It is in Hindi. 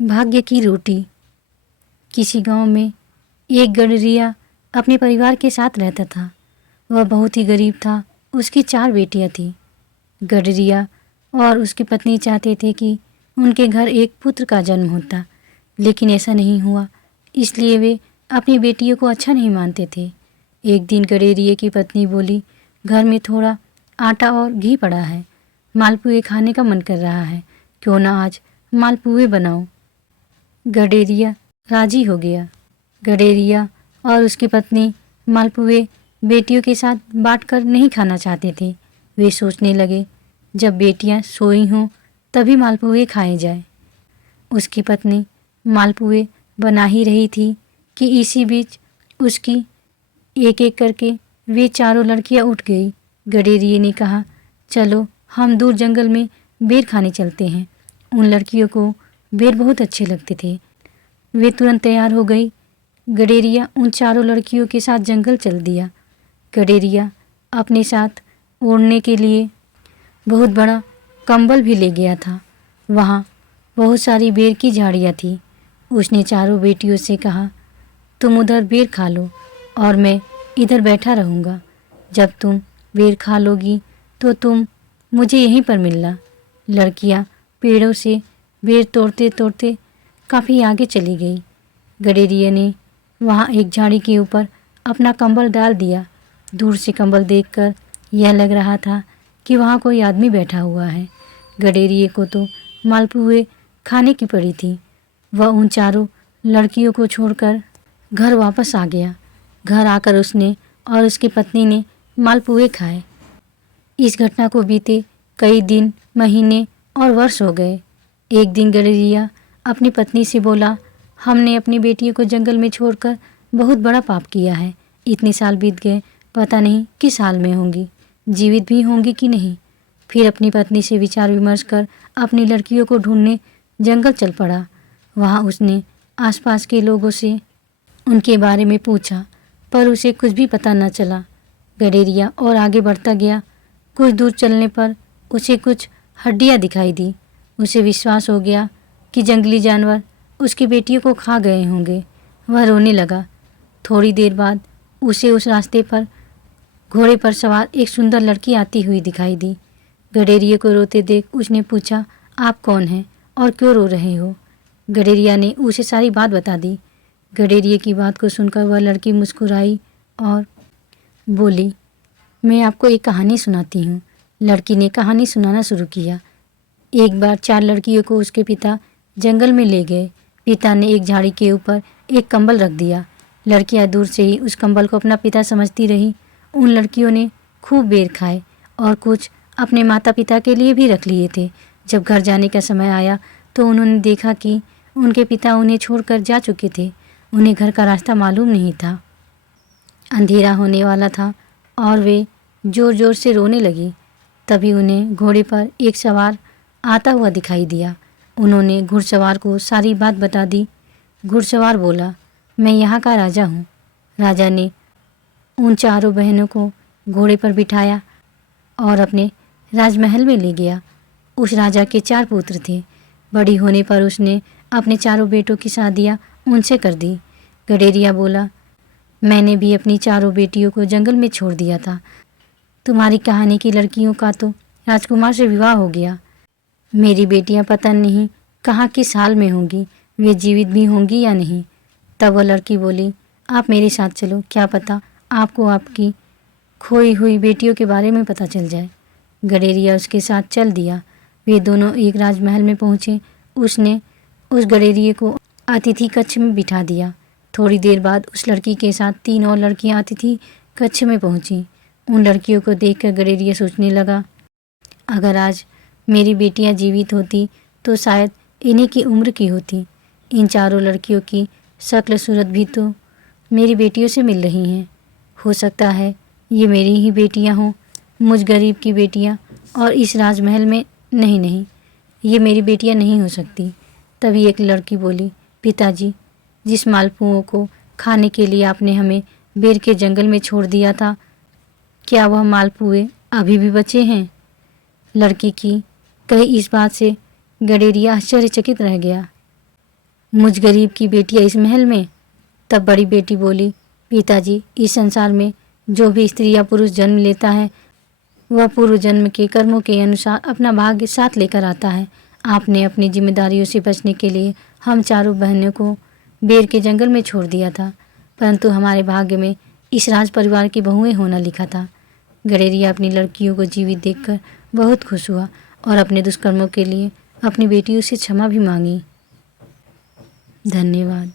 भाग्य की रोटी। किसी गांव में एक गडरिया अपने परिवार के साथ रहता था। वह बहुत ही गरीब था। उसकी 4 बेटियां थीं। गडरिया और उसकी पत्नी चाहते थे कि उनके घर एक पुत्र का जन्म होता, लेकिन ऐसा नहीं हुआ। इसलिए वे अपनी बेटियों को अच्छा नहीं मानते थे। एक दिन गडरिये की पत्नी बोली, घर में थोड़ा आटा और घी पड़ा है, मालपुए खाने का मन कर रहा है, क्यों ना आज मालपुए बनाओ। गडेरिया राजी हो गया। गडेरिया और उसकी पत्नी मालपुए बेटियों के साथ बांटकर नहीं खाना चाहते थे। वे सोचने लगे, जब बेटियां सोई हों तभी मालपुए खाए जाए। उसकी पत्नी मालपुए बना ही रही थी कि इसी बीच उसकी एक एक करके वे चारों लड़कियां उठ गई। गडेरिये ने कहा, चलो हम दूर जंगल में बेर खाने चलते हैं। उन लड़कियों को बेर बहुत अच्छे लगते थे। वे तुरंत तैयार हो गई। गडेरिया उन चारों लड़कियों के साथ जंगल चल दिया। गडेरिया अपने साथ ओढ़ने के लिए बहुत बड़ा कंबल भी ले गया था। वहाँ बहुत सारी बेर की झाड़ियाँ थी। उसने चारों बेटियों से कहा, तुम उधर बेर खा लो और मैं इधर बैठा रहूँगा। जब तुम बेर खा लोगी तो तुम मुझे यहीं पर मिलना। लड़कियाँ पेड़ों से बेर तोड़ते तोड़ते काफ़ी आगे चली गई। गडेरिया ने वहाँ एक झाड़ी के ऊपर अपना कंबल डाल दिया। दूर से कंबल देखकर यह लग रहा था कि वहाँ कोई आदमी बैठा हुआ है। गडेरिये को तो मालपुए खाने की पड़ी थी। वह उन चारों लड़कियों को छोड़कर घर वापस आ गया। घर आकर उसने और उसकी पत्नी ने मालपुए खाए। इस घटना को बीते कई दिन, महीने और वर्ष हो गए। एक दिन गडेरिया अपनी पत्नी से बोला, हमने अपनी बेटियों को जंगल में छोड़कर बहुत बड़ा पाप किया है। इतने साल बीत गए, पता नहीं किस हाल में होंगी, जीवित भी होंगी कि नहीं। फिर अपनी पत्नी से विचार विमर्श कर अपनी लड़कियों को ढूंढने जंगल चल पड़ा। वहाँ उसने आसपास के लोगों से उनके बारे में पूछा, पर उसे कुछ भी पता न चला। गडेरिया और आगे बढ़ता गया। कुछ दूर चलने पर उसे कुछ हड्डियाँ दिखाई दी। उसे विश्वास हो गया कि जंगली जानवर उसकी बेटियों को खा गए होंगे। वह रोने लगा। थोड़ी देर बाद उसे उस रास्ते पर घोड़े पर सवार एक सुंदर लड़की आती हुई दिखाई दी। गडेरिये को रोते देख उसने पूछा, आप कौन हैं और क्यों रो रहे हो? गडेरिया ने उसे सारी बात बता दी। गडेरिये की बात को सुनकर वह लड़की मुस्कुराई और बोली, मैं आपको एक कहानी सुनाती हूँ। लड़की ने कहानी सुनाना शुरू किया। एक बार 4 लड़कियों को उसके पिता जंगल में ले गए। पिता ने एक झाड़ी के ऊपर एक कंबल रख दिया। लड़कियां दूर से ही उस कंबल को अपना पिता समझती रही। उन लड़कियों ने खूब बेर खाए और कुछ अपने माता पिता के लिए भी रख लिए थे। जब घर जाने का समय आया तो उन्होंने देखा कि उनके पिता उन्हें छोड़कर जा चुके थे। उन्हें घर का रास्ता मालूम नहीं था। अंधेरा होने वाला था और वे ज़ोर ज़ोर से रोने लगी। तभी उन्हें घोड़े पर एक सवार आता हुआ दिखाई दिया। उन्होंने घुड़सवार को सारी बात बता दी। घुड़सवार बोला, मैं यहाँ का राजा हूँ। राजा ने उन चारों बहनों को घोड़े पर बिठाया और अपने राजमहल में ले गया। उस राजा के 4 पुत्र थे। बड़ी होने पर उसने अपने चारों बेटों की शादियाँ उनसे कर दी। गडेरिया बोला, मैंने भी अपनी चारों बेटियों को जंगल में छोड़ दिया था। तुम्हारी कहानी की लड़कियों का तो राजकुमार से विवाह हो गया। मेरी बेटियां पता नहीं कहाँ किस हाल में होंगी, वे जीवित भी होंगी या नहीं। तब वह लड़की बोली, आप मेरे साथ चलो, क्या पता आपको आपकी खोई हुई बेटियों के बारे में पता चल जाए। गडेरिया उसके साथ चल दिया। वे दोनों एक राजमहल में पहुँचे। उसने उस गडेरिये को अतिथि कक्ष में बिठा दिया। थोड़ी देर बाद उस लड़की के साथ 3 और लड़कियां अतिथि कक्ष में पहुँची। उन लड़कियों को देखकर गडेरिया सोचने लगा, अगर आज मेरी बेटियां जीवित होती तो शायद इन्हीं की उम्र की होती। इन चारों लड़कियों की शक्ल सूरत भी तो मेरी बेटियों से मिल रही हैं। हो सकता है ये मेरी ही बेटियां हों, मुझ गरीब की बेटियां, और इस राजमहल में नहीं नहीं, ये मेरी बेटियां नहीं हो सकती। तभी एक लड़की बोली, पिताजी, जिस मालपुओं को खाने के लिए आपने हमें बेर के जंगल में छोड़ दिया था, क्या वह मालपुए अभी भी बचे हैं? लड़की की कही इस बात से गडेरिया आश्चर्यचकित रह गया। मुझ गरीब की बेटियाँ इस महल में। तब बड़ी बेटी बोली, पिताजी, इस संसार में जो भी स्त्री या पुरुष जन्म लेता है वह पूर्व जन्म के कर्मों के अनुसार अपना भाग्य साथ लेकर आता है। आपने अपनी जिम्मेदारियों से बचने के लिए हम चारों बहनों को बेर के जंगल में छोड़ दिया था, परंतु हमारे भाग्य में इस राज परिवार की बहुएं होना लिखा था। गडेरिया अपनी लड़कियों को जीवित देखकर बहुत खुश हुआ और अपने दुष्कर्मों के लिए अपनी बेटियों से क्षमा भी मांगी। धन्यवाद।